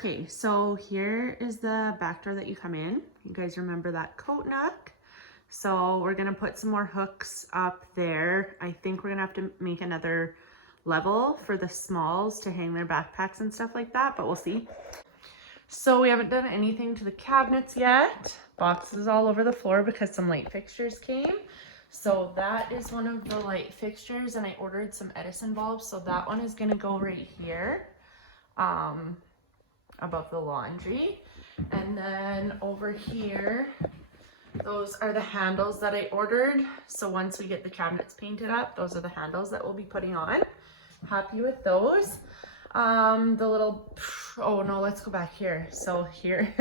Okay, so here is the back door that you come in. You guys remember that coat nook? So we're gonna put some more hooks up there. I think we're gonna have to make another level for the smalls to hang their backpacks and stuff like that, but we'll see. So we haven't done anything to the cabinets yet. Boxes all over the floor because some light fixtures came. So that is one of the light fixtures, and I ordered some Edison bulbs. So that one is gonna go right here. Above the laundry. And then over here, those are the handles that I ordered. So once we get the cabinets painted up, those are the handles that we'll be putting on. Happy with those. The little, oh no, let's go back here. So here,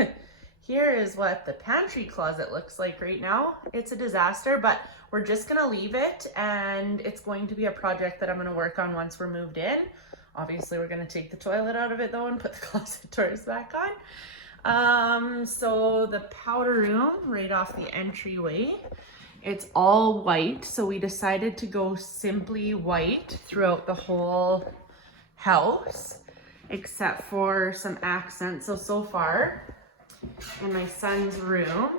here is what the pantry closet looks like right now. It's a disaster, but we're just gonna leave it, and it's going to be a project that I'm gonna work on once we're moved in. Obviously, we're gonna take the toilet out of it though and put the closet doors back on. So the powder room right off the entryway, it's all white. So we decided to go simply white throughout the whole house, except for some accents. So far in my son's room,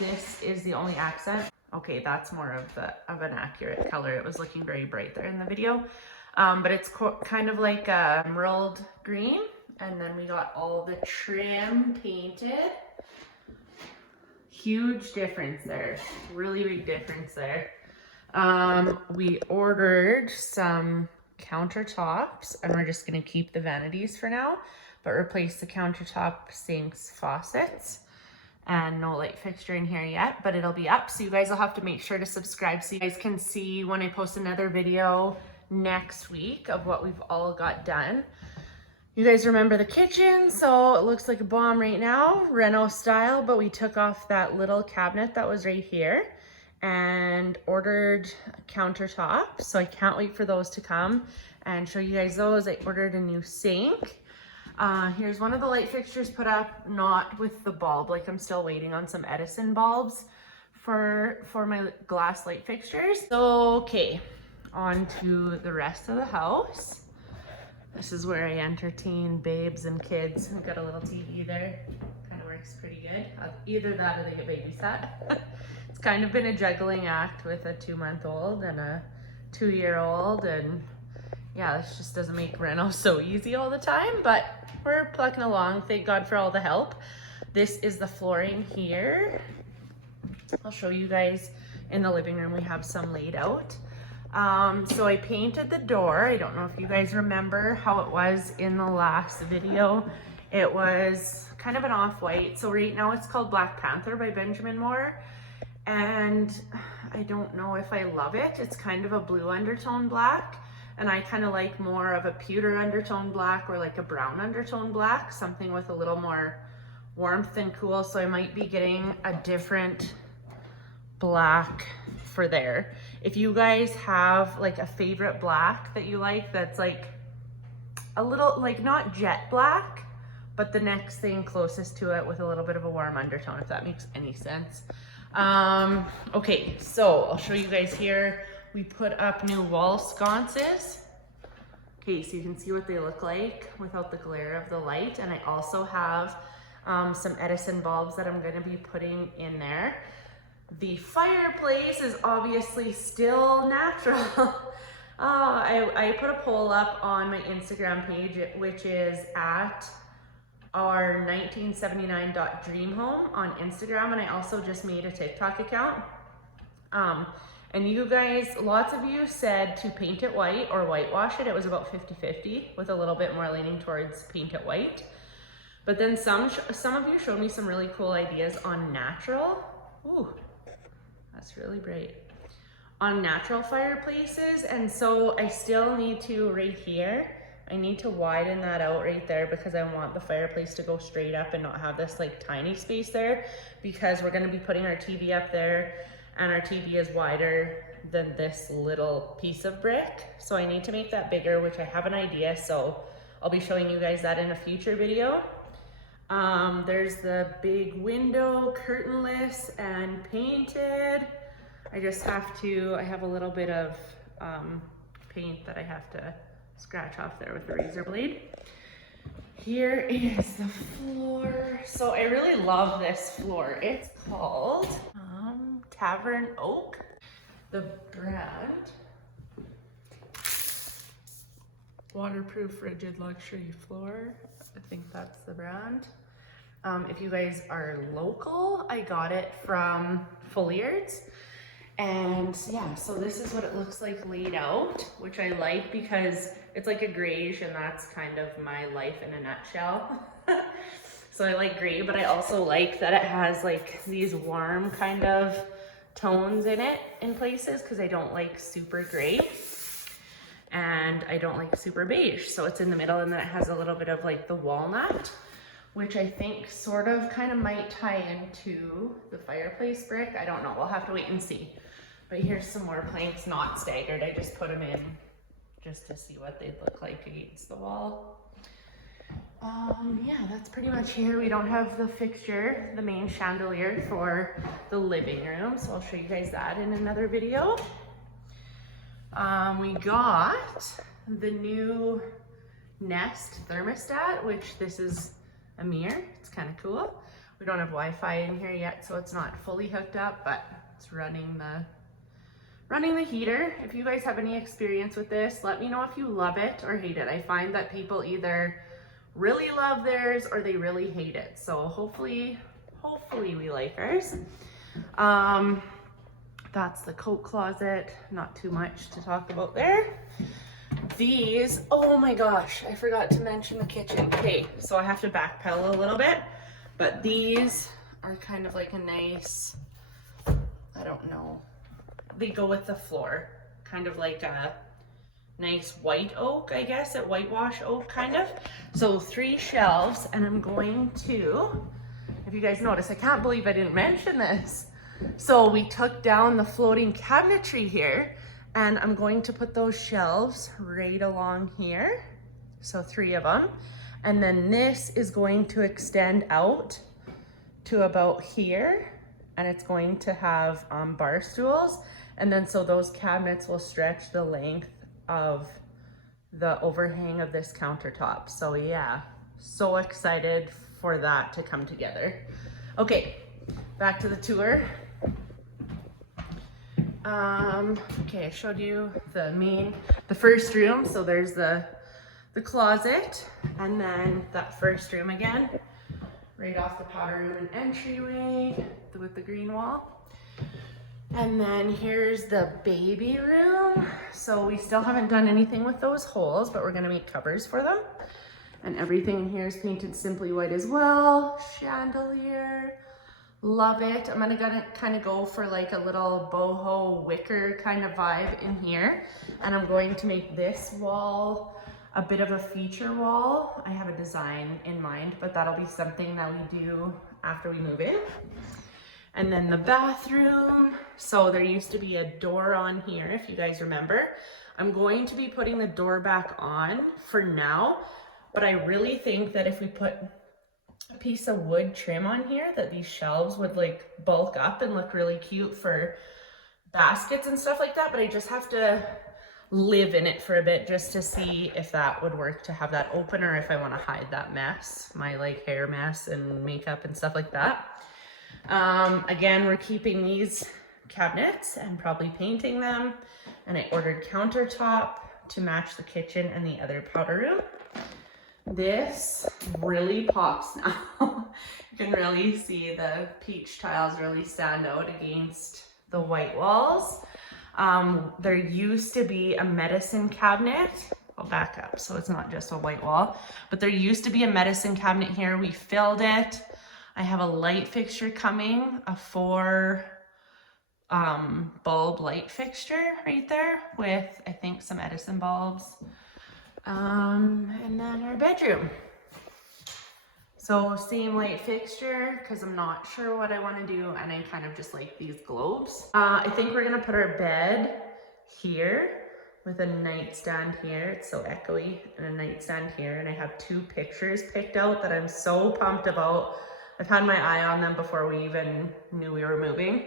this is the only accent. Okay, that's more of an accurate color. It was looking very bright there in the video. But it's kind of like a emerald green. And then we got all the trim painted. Huge difference there. Really big difference there. We ordered some countertops, and we're just gonna keep the vanities for now, but replace the countertop sinks, faucets, and no light fixture in here yet, but it'll be up. So you guys will have to make sure to subscribe so you guys can see when I post another video next week of what we've all got done. You guys remember the kitchen, so it looks like a bomb right now, Reno style, but we took off that little cabinet that was right here and ordered countertops. So I can't wait for those to come and show you guys those. I ordered a new sink. Here's one of the light fixtures put up, not with the bulb, like I'm still waiting on some Edison bulbs for my glass light fixtures. So, okay. On to the rest of the house. This is where I entertain babes and kids. I've got a little TV there. Kind of works pretty good. Either that or they get babysat. It's kind of been a juggling act with a 2-month-old and a 2-year-old, and yeah, this just doesn't make Reno so easy all the time, but we're plucking along. Thank God for all the help. This is the flooring here. I'll show you guys in the living room. We have some laid out. So I painted the door. I don't know if you guys remember how it was in the last video. It was kind of an off-white. So right now it's called Black Panther by Benjamin Moore. And I don't know if I love it. It's kind of a blue undertone black. And I kind of like more of a pewter undertone black or like a brown undertone black. Something with a little more warmth and cool. So I might be getting a different black for there. If you guys have like a favorite black that you like that's like a little, like not jet black, but the next thing closest to it with a little bit of a warm undertone, if that makes any sense. Okay, so I'll show you guys here. We put up new wall sconces. Okay, so you can see what they look like without the glare of the light. And I also have some Edison bulbs that I'm gonna be putting in there. The fireplace is obviously still natural. I put a poll up on my Instagram page, which is at our 1979.dreamhome on Instagram, and I also just made a TikTok account. And you guys, lots of you said to paint it white or whitewash it. It was about 50-50 with a little bit more leaning towards paint it white. But then some of you showed me some really cool ideas on natural. Ooh. That's really bright. On natural fireplaces, and so I still need to, right here, I need to widen that out right there because I want the fireplace to go straight up and not have this like tiny space there, because we're gonna be putting our TV up there and our TV is wider than this little piece of brick. So I need to make that bigger, which I have an idea, so I'll be showing you guys that in a future video. There's the big window, curtainless and painted. I just have to, I have a little bit of paint that I have to scratch off there with the razor blade. Here is the floor. So I really love this floor. It's called Tavern Oak. The brand, waterproof rigid luxury floor. I think that's the brand. If you guys are local, I got it from Fulliards. And yeah, so this is what it looks like laid out, which I like because it's like a grayish, and that's kind of my life in a nutshell. So I like gray, but I also like that it has like these warm kind of tones in it in places, because I don't like super gray and I don't like super beige. So it's in the middle, and then it has a little bit of like the walnut, which I think sort of kind of might tie into the fireplace brick. I don't know, we'll have to wait and see. But here's some more planks, not staggered. I just put them in just to see what they'd look like against the wall. Yeah, that's pretty much here. We don't have the fixture, the main chandelier for the living room, so I'll show you guys that in another video. We got the new Nest thermostat, which this is a mirror. It's kind of cool. We don't have Wi-Fi in here yet, so it's not fully hooked up, but it's running the heater. If you guys have any experience with this, let me know if you love it or hate it. I find that people either really love theirs or they really hate it. So hopefully we like ours. That's the coat closet. Not too much to talk about there. These, oh my gosh, I forgot to mention the kitchen. Okay, so I have to backpedal a little bit, but these are kind of like a nice, I don't know, they go with the floor, kind of like a nice white oak, I guess, a whitewash oak kind of. So 3 shelves, and I'm going to, if you guys notice, I can't believe I didn't mention this. So we took down the floating cabinetry here, and I'm going to put those shelves right along here. So 3 of them. And then this is going to extend out to about here, and it's going to have bar stools. And then so those cabinets will stretch the length of the overhang of this countertop. So yeah, so excited for that to come together. Okay, back to the tour. Okay, I showed you the first room. So there's the closet, and then that first room again, right off the powder room and entryway with the green wall. And then here's the baby room. So we still haven't done anything with those holes, but we're gonna make covers for them. And everything in here is painted simply white as well. Chandelier, love it. I'm gonna kind of go for like a little boho wicker kind of vibe in here. And I'm going to make this wall a bit of a feature wall. I have a design in mind, but that'll be something that we do after we move in. And then the bathroom. So there used to be a door on here, if you guys remember. I'm going to be putting the door back on for now, but I really think that if we put a piece of wood trim on here, that these shelves would like bulk up and look really cute for baskets and stuff like that. But I just have to live in it for a bit just to see if that would work to have that open, or if I want to hide that mess, my like hair mess and makeup and stuff like that. Again, we're keeping these cabinets and probably painting them. And I ordered countertop to match the kitchen and the other powder room. This really pops now. You can really see the peach tiles really stand out against the white walls. There used to be a medicine cabinet. I'll back up so it's not just a white wall, but there used to be a medicine cabinet here. We filled it. I have a light fixture coming, a 4 bulb light fixture right there with, I think, some Edison bulbs. And then our bedroom. So same light fixture, because I'm not sure what I want to do, and I kind of just like these globes. I think we're gonna put our bed here with a nightstand here. It's so echoey, and a nightstand here, and I have 2 pictures picked out that I'm so pumped about. I've had my eye on them before we even knew we were moving.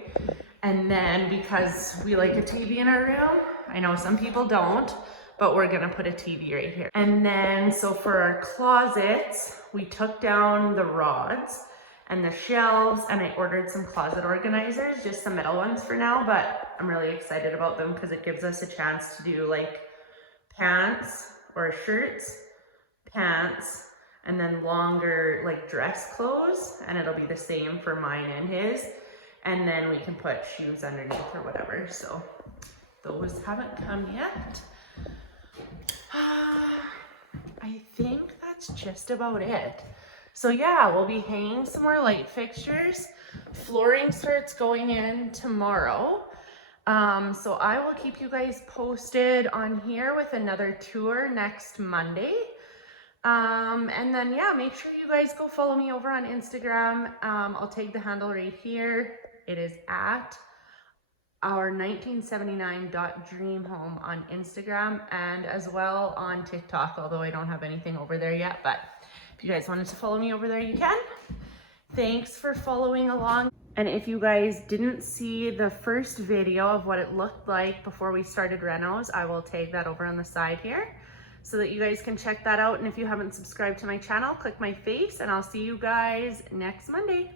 And then because we like a TV in our room, I know some people don't, but we're gonna put a TV right here. And then, so for our closets, we took down the rods and the shelves, and I ordered some closet organizers, just some metal ones for now, but I'm really excited about them because it gives us a chance to do like pants or shirts, pants, and then longer like dress clothes, and it'll be the same for mine and his. And then we can put shoes underneath or whatever. So those haven't come yet. I think that's just about it. So yeah, we'll be hanging some more light fixtures. Flooring starts going in tomorrow. So I will keep you guys posted on here with another tour next Monday. And then yeah, make sure you guys go follow me over on Instagram. I'll tag the handle right here. It is at our 1979.dreamhome on Instagram, and as well on TikTok, although I don't have anything over there yet, but if you guys wanted to follow me over there, you can. Thanks for following along. And if you guys didn't see the first video of what it looked like before we started renos, I will tag that over on the side here so that you guys can check that out. And if you haven't subscribed to my channel, click my face, and I'll see you guys next Monday.